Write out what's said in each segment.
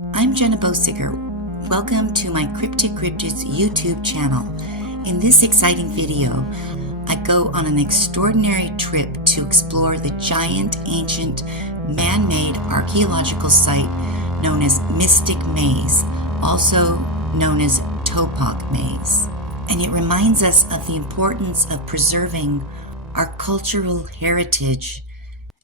I'm Jenna Bosiger. Welcome to my Cryptic Cryptids YouTube channel. In this exciting video, I go on an extraordinary trip to explore the giant, ancient, man-made archaeological site known as Mystic Maze, also known as Topock Maze. And it reminds us of the importance of preserving our cultural heritage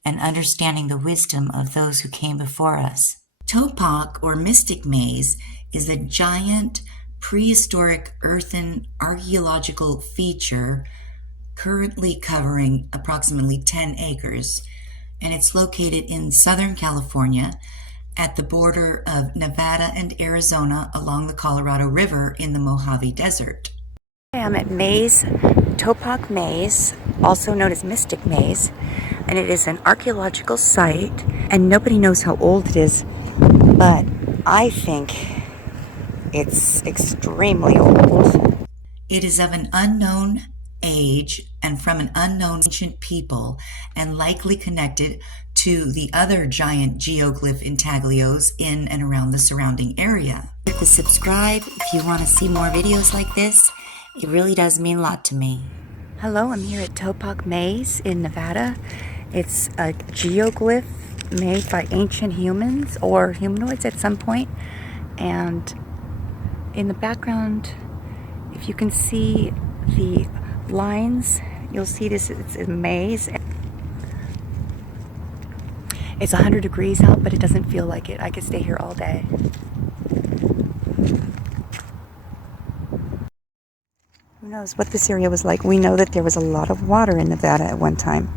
and understanding the wisdom of those who came before us. Topock, or Mystic Maze, is a giant prehistoric earthen archaeological feature currently covering approximately 10 acres, and it's located in Southern California at the border of Nevada and Arizona along the Colorado River in the Mohave Desert. I'm at Topock Maze, also known as Mystic Maze, and it is an archaeological site, and nobody knows how old it is, but I think it's extremely old. It is of an unknown age and from an unknown ancient people, and likely connected to the other giant geoglyph intaglios in and around the surrounding area. Hit the subscribe if you want to see more videos like this. It really does mean a lot to me. Hello, I'm here at Topock Maze in Nevada. It's a geoglyph made by ancient humans or humanoids at some point. And in the background, if you can see the lines, you'll see this, it's a maze. It's 100 degrees out, but it doesn't feel like it. I could stay here all day. Who knows what this area was like? We know that there was a lot of water in Nevada at one time.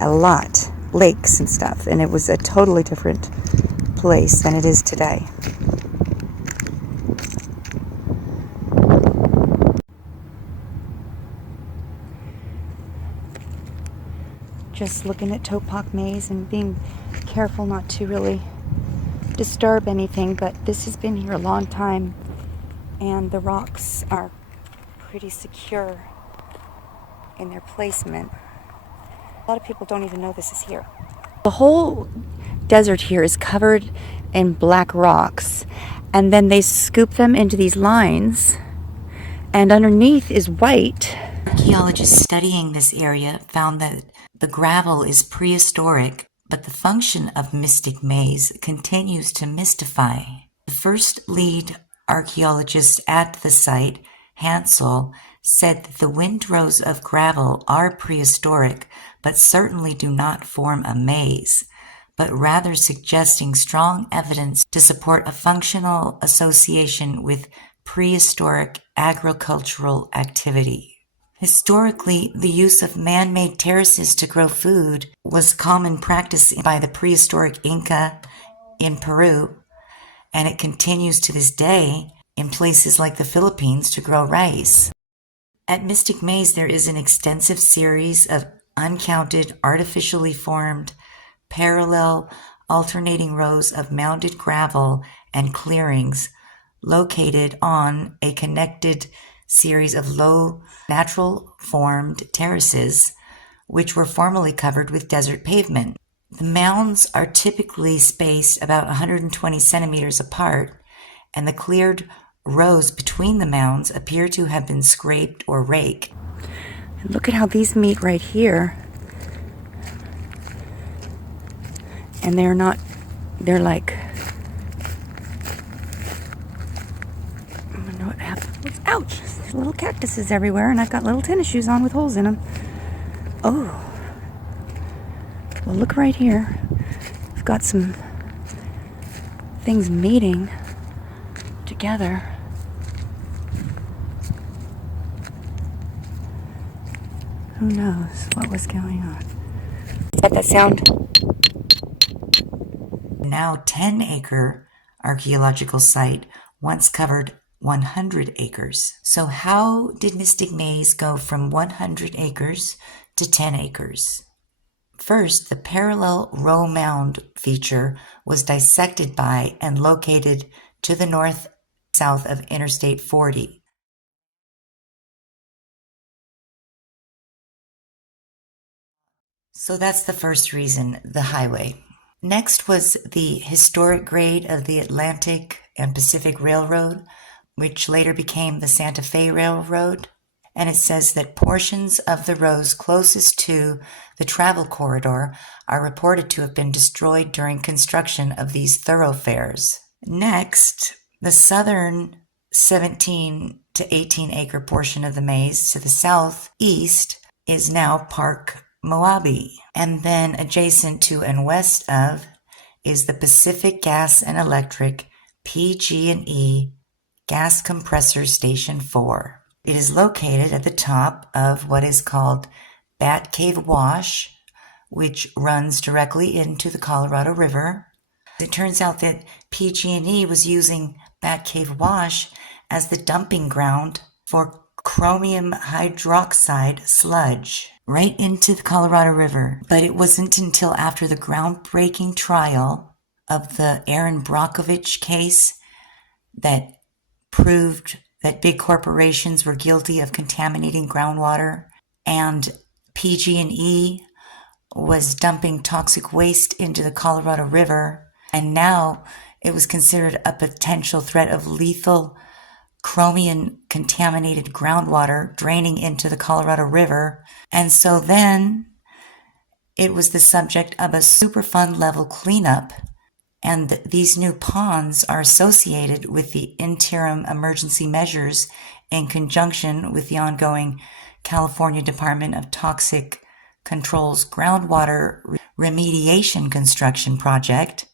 A lot. Lakes and stuff. And it was a totally different place than it is today. Just looking at Topock Maze and being careful not to really disturb anything, but this has been here a long time and the rocks are pretty secure in their placement. A lot of people don't even know this is here. The whole desert here is covered in black rocks, and then they scoop them into these lines, and underneath is white. Archaeologists studying this area found that the gravel is prehistoric, but the function of Mystic Maze continues to mystify. The first lead archaeologist at the site, Hansel, said that the windrows of gravel are prehistoric, but certainly do not form a maze, but rather suggesting strong evidence to support a functional association with prehistoric agricultural activity. Historically, the use of man-made terraces to grow food was common practice by the prehistoric Inca in Peru, and it continues to this day in places like the Philippines to grow rice. At Mystic Maze, there is an extensive series of uncounted, artificially formed, parallel, alternating rows of mounded gravel and clearings located on a connected series of low, natural formed terraces, which were formerly covered with desert pavement. The mounds are typically spaced about 120 centimeters apart, and the cleared rows between the mounds appear to have been scraped or raked. And look at how these meet right here. And they're like, I don't know what happened. Ouch! There's little cactuses everywhere, and I've got little tennis shoes on with holes in them. Oh. Well, look right here. I've got some things meeting together. Who knows what was going on? Is that sound? Now 10-acre archaeological site once covered 100 acres. So how did Mystic Maze go from 100 acres to 10 acres? First, the parallel row mound feature was dissected by and located to the north-south of Interstate 40. So that's the first reason, the highway. Next was the historic grade of the Atlantic and Pacific Railroad, which later became the Santa Fe Railroad. And it says that portions of the roads closest to the travel corridor are reported to have been destroyed during construction of these thoroughfares. Next, the southern 17 to 18 acre portion of the maze to the southeast is now Park Moabi. And then adjacent to and west of is the Pacific Gas and Electric PG&E Gas Compressor Station 4. It is located at the top of what is called Bat Cave Wash, which runs directly into the Colorado River. It turns out that PG&E was using Bat Cave Wash as the dumping ground for chromium hydroxide sludge right into the Colorado River. But it wasn't until after the groundbreaking trial of the Aaron Brockovich case that proved that big corporations were guilty of contaminating groundwater, and PG&E was dumping toxic waste into the Colorado River, and now it was considered a potential threat of lethal chromium contaminated groundwater draining into the Colorado River. And so then it was the subject of a Superfund level cleanup, and these new ponds are associated with the interim emergency measures in conjunction with the ongoing California Department of Toxic Control's groundwater remediation construction project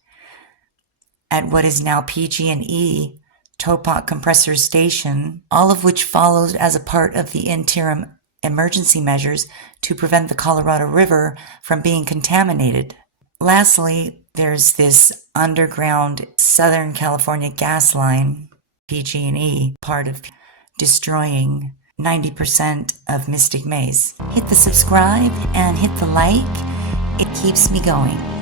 at what is now PG&E Topock Compressor Station, all of which follows as a part of the interim emergency measures to prevent the Colorado River from being contaminated. Lastly, there's this underground Southern California gas line, PG&E, part of destroying 90% of Mystic Maze. Hit the subscribe and hit the like. It keeps me going.